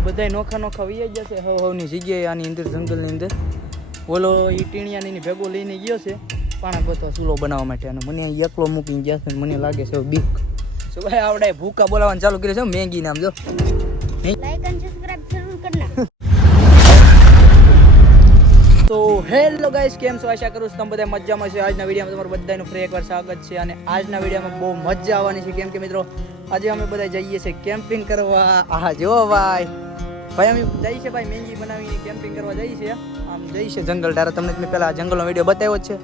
બધા નોખા નોખા વૈયા જશે હવની જગ્યાએ આની અંદર જંગલની અંદર ઓલો એ ટીણિયાની ભેગો લઈને ગયો છે પાણા ગોતવા ચૂલો બનાવવા માટે અને મને એકલો મૂકીને ગયા છે મને લાગે છે બીક શું ભાઈ આવડે ભૂકા બોલાવવાનું ચાલુ કર્યું છે મેગી નામ જો લાઈક અને સબસ્ક્રાઇબ જરૂર કરना તો હેલો ગાઈસ કેમ છો આશા કરું છું તમે બધા મજામાં છો આજના વિડીયોમાં તમારું બધાનું ફરી એકવાર સ્વાગત છે અને આજના વિડીયોમાં બહુ મજા આવવાની છે કેમ કે મિત્રો આજે અમે બધા જઈએ છીએ કેમ્પિંગ કરવા આ જો ભાઈ અમે જઈએ છીએ ભાઈ મેગી બનાવીને કેમ્પિંગ કરવા જઈએ છીએ આમ જઈએ છીએ જંગલ ડાયરેક્ટ તમને મેં પહેલાં જંગલનો વિડીયો બતાવ્યો જ છે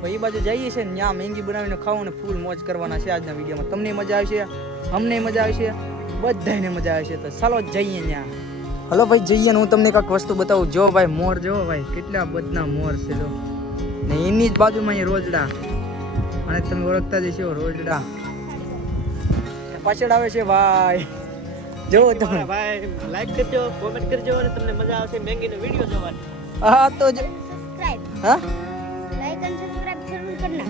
ભાઈ એ બાજુ જઈએ છીએ ત્યાં મેગી બનાવીને ખાવું અને ફૂલ મોજ કરવાના છે આજના વિડીયોમાં તમને મજા આવશે અમને મજા આવશે બધાને મજા આવશે તો ચાલો જઈએ ત્યાં હલો ભાઈ જઈએ ને હું તમને કાંઈક વસ્તુ બતાવું જો ભાઈ મોર જો ભાઈ કેટલા બધા મોર છે જો ને એની જ બાજુમાં અહીંયા રોજડા અને તમે ઓળખતા જ છો રોજડા પાછળ આવે છે ભાઈ જો તમે ભાઈ લાઈક કરજો કોમેન્ટ કરજો અને તમને મજા આવશે મેંગીનો વિડિયો જોવાની હા તો જો સબસ્ક્રાઇબ હા લાઈક અને સબસ્ક્રાઇબ જરૂર કરना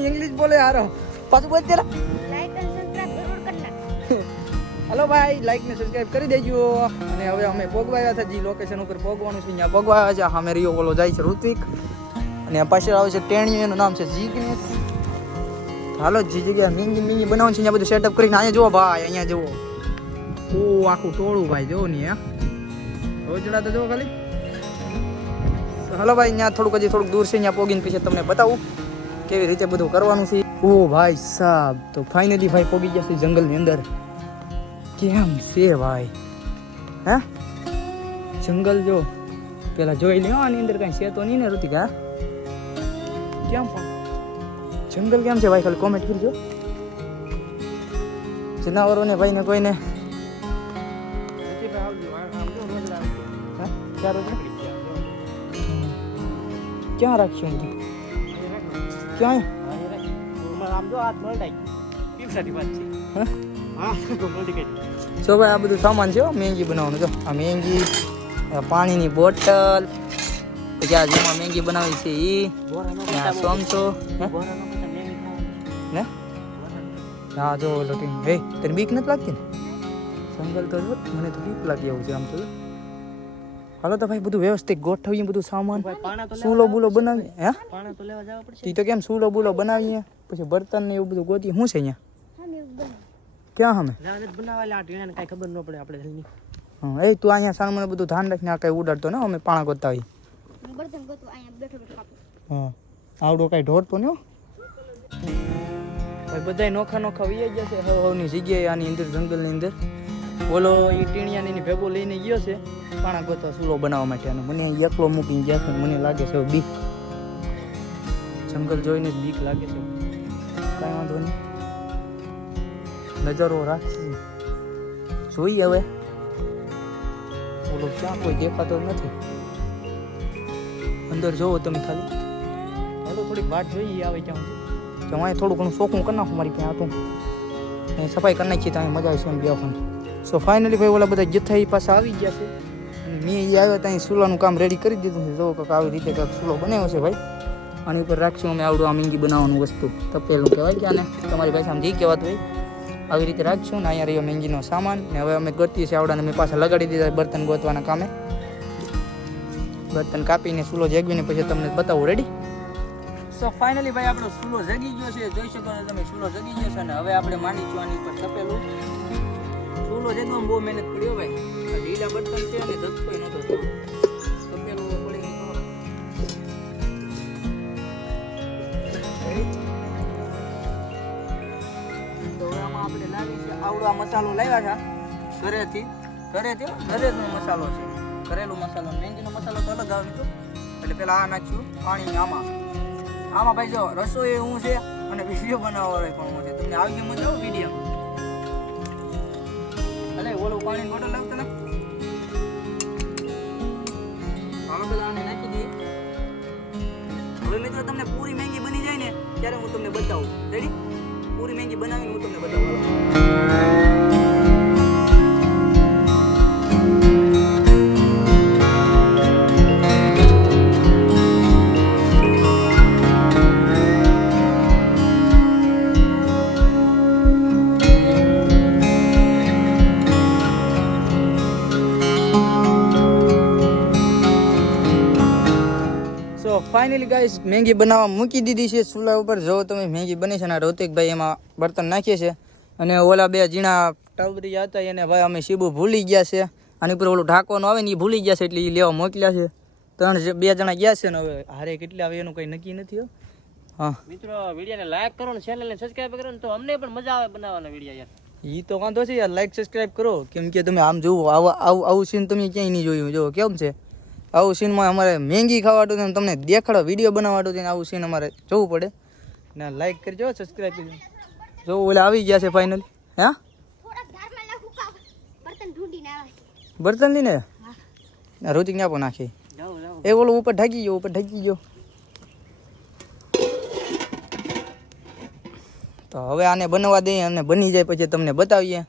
ઇંગ્લિશ બોલે હારો પાછું બોલ તેરા લાઈક અને સબસ્ક્રાઇબ જરૂર કરना હલો ભાઈ લાઈક ને સબસ્ક્રાઇબ કરી દેજો અને હવે અમે પોગવાયા હતા જે લોકેશન ઉપર પોગવાનું છે ત્યાં પોગવાયા છે સામે રિયો બોલો જાય છે ઋત્વિક અને પાછળ આવે છે ટેણીયું એનું નામ છે જીગ્નેશ હાલો જે જગ્યાએ મીંગી બનાવવાનું છે ત્યાં બધું સેટઅપ કરીને અહીંયા જુઓ ભાઈ અહીંયા જુઓ ઓ આખું ટોળું ભાઈ જુઓ ને રોજડા તો જુઓ ખાલી હલો ભાઈ ત્યાં થોડુંક દૂર છે ત્યાં પોગીને પછી તમને બતાવું કેવી રીતે બધું કરવાનું છે ઓ ભાઈ સાહેબ તો ફાઇનલી ભાઈ પોગી ગયા છે જંગલની અંદર કેમ છે ભાઈ હે જંગલ જો પેલા જોઈ લ્યો આની અંદર કઈ છે તો નહીં ને ઋતિક હા કેમ પણ જંગલ કેમ છે ભાઈ ખાલી કોમેન્ટ કરજો જનાવરોને ભાઈ ને કોઈને ક્યાં રાખ્યું ક્યાં આમ જો હાથ મળાઈ પીપસાની વાત છે હા મળી ગઈ જો ભાઈ આ બધું સામાન છે મેંગી બનાવવાનું જો આ મેંગી પાણીની બોટલ પછી આ જેમાં મેંગી બનાવી છે એ સમસો ને હા જો લોટી હે તને બીક નથી લાગતી ને જંગલ તો જો મને તો બીક લાગી એવું છે આમ તો હાલો તો ભાઈ બધું વ્યવસ્થિત ગોઠવીએ બધું સામાન સૂલો બૂલો બનાવીએ હે પાણા તો લેવા જવા પડશે તી તો કેમ સૂલો બૂલો બનાવીએ પછી બર્તન ને એવું બધું ગોતી શું છે અહીંયા હા મેં બન ક્યાં સામે જાને બનાવેલા આ ટીણાને કાઈ ખબર ન પડે આપણે જલ્દી હા એ તું અહીંયા સામે મને બધું ધ્યાન રાખીને આ કઈ ઉડાડતો ને અમે પાણા ગોતતા આવી બર્તન ગોતો અહીંયા બેઠો બેઠો કાપો હા આવડો કઈ ઢોરતો ને ભાઈ બધા નોખા નોખા વૈયા ગયા છે હવની જગ્યાએ આની અંદર જંગલની અંદર બોલો એ ટીણિયાની ભેગો લઈને ગયો છે પાણા ગોતવા ચૂલો બનાવવા માટે અને મને એકલો મૂકીને ગયા છે મને લાગે છે બીક જંગલ જોઈને જ બીક લાગે છે કાંઈ વાંધો નહીં નજરો રાખી જોઈએ હવે બોલો ક્યાં કોઈ દેખાતો નથી અંદર જોવો તમે ખાલી હાલો થોડીક વાટ જોઈએ આવે ક્યાં અહીંયા થોડું ઘણું શોખું કરી નાખું મારી ત્યાં હતું સફાઈ કરી નાખીએ ત્યાં મજા આવશે એમ બેસવાની સો ફાઇનલી ભાઈ ઓલા બધા જથ્થા પાછા આવી ગયા છે અને મેં એ આવ્યા ત્યાં ચૂલાનું કામ રેડી કરી દીધું છે જો કાંક આવી રીતે કાંક ચૂલો બનાવ્યો છે ભાઈ આની ઉપર રાખશું અમે આવડું આ મેંગી બનાવવાનું વસ્તુ તપેલું કહેવાય કે આને તમારી ભાષામાં જે કહેવાતું હોય આવી રીતે રાખશું ને અહીંયા રહ્યો મેંગીનો સામાન ને હવે અમે ગોતીએ છીએ આવડાને મેં પાછા લગાડી દીધા બર્તન ગોતવાના કામે બર્તન કાપીને ચૂલો જગવીને પછી તમને બતાવું રેડી સો ફાઇનલી ભાઈ આપણો ચૂલો જગી ગયો છે જોઈ શકો છો તમે ચૂલો જગી ગયો છે ને હવે આપણે માંડીશું આની ઉપર તપેલું ચૂલો જગવામાં બહુ મહેનત કરી ભાઈ લીલા બર્તન છે અને ધસકોય નહોતો તપેલું પડી તો હવે આમાં આપણે લાવી છે આવડો આ મસાલો લાવ્યા છે ઘરેનો મસાલો છે ઘરેલું મસાલો મેંગીનો મસાલો તો અલગ આવે તો એટલે પેલા આ નાખ્યું પાણી આમાં ભાઈ જો રસોઈ હું છે અને વિડીયો બનાવવાનો પણ હું છે તમને આવી મજા આવે વિડીયો અલે ઓલું પાણી બોટલ લાવતો ને આમાં પેલા આને નાખી દઈએ હવે મિત્રો તમને પૂરી મેંગી બની જાય ને ત્યારે હું તમને બતાવું રેડી પૂરી મેંગી બનાવીને હું તમને બતાવું ફાઇનલી ગાઈસ મેગી બનાવવા મૂકી દીધી છે ચૂલા ઉપર. જો તમે મેગી બની છે ને ઋતિકભાઈ એમાં બર્તન નાખીએ છે અને ઓલા બે ઝીણા ટાવરી હતા એને ભાઈ અમે સીબુ ભૂલી ગયા છે. આની ઉપર ઓલું ઢાંકવાનું આવે ને એ ભૂલી ગયા છે એટલે એ લેવા મોકલ્યા છે. 2 જણા ગયા છે ને હવે હારે કેટલા આવે એનું કંઈ નક્કી નથી. હા મિત્રો વિડીયોને લાઈક કરો ને ચેનલને સબસ્ક્રાઇબ કરો ને તો અમને પણ મજા આવે બનાવવાના વિડીયો યાર. એ તો વાંધો છે યાર, લાઈક સબસ્ક્રાઇબ કરો. કેમ કે તમે આમ જોવો આવું સીન તમે ક્યાંય નહીં જોયું. જો કેમ છે આવું સીનમાં અમારે મેગી ખાવાતું ને તમને દેખાડો વિડીયો બનાવવાતું ને આવું સીન અમારે જોવું પડે ને. લાઈક કરજો, સબસ્ક્રાઇબ કરજો. જો ઓલા આવી ગયા છે ફાઇનલ. હા થોડાક ધારમાં નાખું કા બર્તન ઢૂંઢીને આવે બર્તન લઈને ઋતિક ને આપો નાખી. જાઓ જાઓ. એ ઓલો ઉપર ઢાંકી ગયો, ઉપર ઢાંકી ગયો. તો હવે આને બનવા દઈએ અને બની જાય પછી તમને બતાવીએ.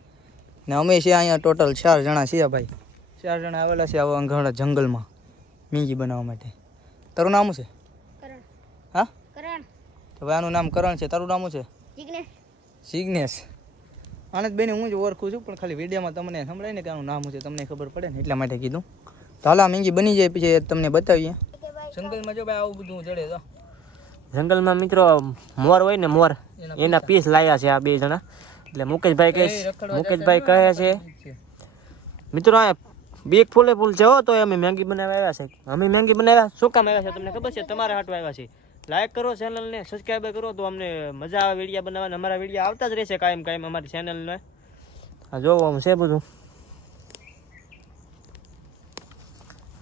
ને અમે છે અહીંયા ટોટલ 4 જણા છીએ ભાઈ. 4 જણા આવેલા છે આવા ઘણા જંગલમાં મેગી બનાવવા માટે. તારું નામ શું છે? કરણ હા કરણ તો ભાઈ આનું નામ કરણ છે. તારું નામ શું છે? જીગ્નેશ જિગ્નેશ. આનંદ બેને હું જ ઓળખું છું પણ ખાલી વિડીયોમાં તમને સંભળાય ને કે આનું નામ શું છે તમને ખબર પડે ને એટલા માટે કીધું. તો હાલ આ મેગી બની જાય પછી તમને બતાવીએ. જંગલમાં જો ભાઈ આવું બધું જડે તો જંગલમાં મિત્રો મોર હોય ને મોર એના પીસ લાયા છે આ 2 જણા. એટલે મુકેશભાઈ કહે છે મિત્રો આ બેગ ફૂલે ફૂલ છે હો. તો અમે મેગી બનાવવા આવ્યા છે. અમે મેગી બનાવ્યા શું કામ આવ્યા છે તમને ખબર છે? તમારા હાટવા આવ્યા છે. લાઈક કરો, ચેનલને સબસ્ક્રાઈબ કરો તો અમને મજા આવે વિડીયો બનાવવાના. અમારા વિડીયો આવતા જ રહેશે કાયમ કાયમ અમારી ચેનલને. આ જો આમ છે બધું.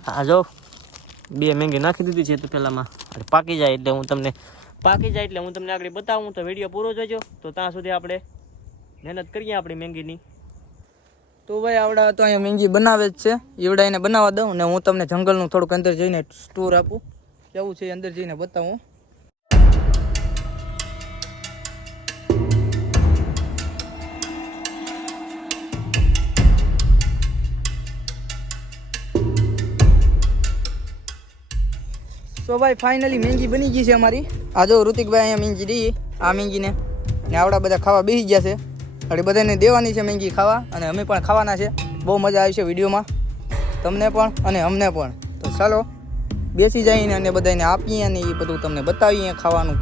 આ જો 2 મેગી નાખી દીધી છે તો પેલામાં પાકી જાય એટલે હું તમને આગળ બતાવું. તો વિડીયો પૂરો જોજો. તો ત્યાં સુધી આપણે મહેનત કરીએ આપણી મેગીની. તો ભાઈ આવડા તો અહીંયા મેગી બનાવે જ છે. એવડા એને બનાવવા દઉં ને હું તમને જંગલનું થોડુંક અંદર જઈને સ્ટોર આપું. કેવું છે અંદર જઈને બતાવું. તો ભાઈ ફાઇનલી મેગી બની ગઈ છે અમારી. આ જો ઋતિકભાઈ અહીંયા મેગી દઈએ આ મેગીને ને આવડા બધા ખાવા બેસી ગયા છે. એટલે બધાને દેવાની છે મેગી ખાવા અને અમે પણ ખાવાના છે. બહુ મજા આવી છે વિડીયોમાં તમને પણ અને અમને પણ. તો ચાલો બેસી જઈને અને બધાને આપીએ અને એ બધું તમને બતાવીએ ખાવાનું.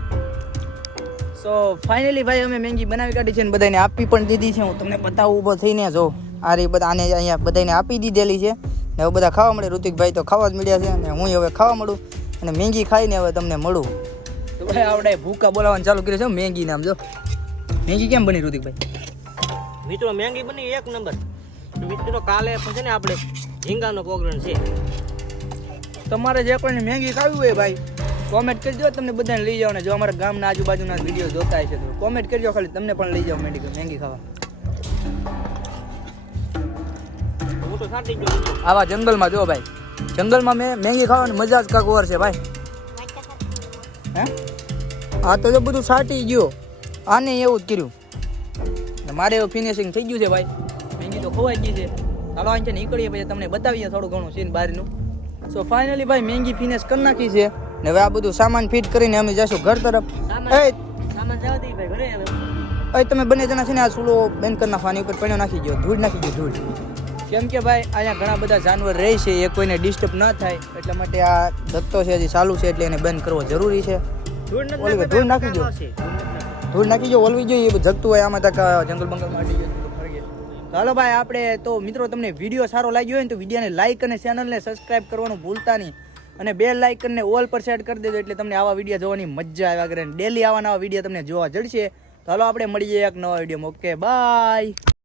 સો ફાઇનલી ભાઈ અમે મેગી બનાવી કાઢી છે અને બધાને આપી પણ દીધી છે. હું તમને બતાવું ઊભો થઈને જો આ રી બધા આને અહીંયા બધાને આપી દીધેલી છે ને હવે બધા ખાવા મળે. ઋતિકભાઈ તો ખાવા જ મળ્યા છે અને હું હવે ખાવા મળું અને મેગી ખાઈને હવે તમને મળું. તો ભાઈ આવડે ભૂકા બોલાવવાનું ચાલુ કર્યું છે મેગી નામ. જો મેગી કેમ બની ઋતિકભાઈ? મિત્રો મેગી બની 1 નંબર. મિત્રો કાલે પછી ને આપણે ઝીંગાનો પ્રોગ્રામ છે. તમારે જે કોઈને મેગી ખાવી હોય ભાઈ કોમેન્ટ કરજો, તમને બધાને લઈ જાઓ. ને જો અમારા ગામના આજુબાજુના વિડીયો જોતા હશે તો કોમેન્ટ કરજો ખાલી, તમને પણ લઈ જાઓ મેગી ખાવા. હું તો સાટી ગયો. આવા જંગલમાં જો ભાઈ, જંગલમાં મેગી ખાવાની મજા જ કાંક ઓર છે ભાઈ. હે આ તો જો બધું સાટી ગયો. આને એવું જ કર્યું. મારે એવું ફિનિશિંગ થઈ ગયું છે ભાઈ. મેગી તો ખવાઈ ગઈ છે. હાલો અહીંથી નીકળીએ પછી તમને બતાવીએ થોડું ઘણું સીન બહારનું. સો ફાઇનલી ભાઈ મેગી ફિનિશ કરી નાખી છે ને હવે આ બધું સામાન ફિટ કરીને અમે જઈશું ઘર તરફ. સામાન જવા દઈ ભાઈ ઘરે હવે. તમે બંને જણા છે ને આ ચૂલો બંધ કરી નાખવાની ઉપર પાણી નાખી ગયો, ધૂળ નાખી ગયો ધૂળ. કેમ કે ભાઈ અહીંયા ઘણા બધા જાનવર રહે છે એ કોઈને ડિસ્ટર્બ ના થાય એટલા માટે આ ધક્તો છે હજી ચાલુ છે એટલે એને બંધ કરવો જરૂરી છે. ધૂળ નાખી ગયો, ધૂળ નાખી ગયો ઓલવી જોઈએ. એ જગતું હોય આમાં તક જંગલ બંગલમાં અડી ગયો તો ફરી ગયો. હાલો ભાઈ આપણે તો મિત્રો તમને વિડીયો સારો લાગ્યો હોય ને તો વિડીયોને લાઈક અને ચેનલને સબસ્ક્રાઈબ કરવાનું ભૂલતા નહીં અને બેલ આઇકનને ઓલ પર સેટ કરી દેજો એટલે તમને આવા વિડીયો જોવાની મજા આવ્યા કરે. ડેલી આવા નવા વિડીયો તમને જોવા જડશે. તો હાલો આપણે મળીએ એક નવા વિડીયોમાં. Okay bye.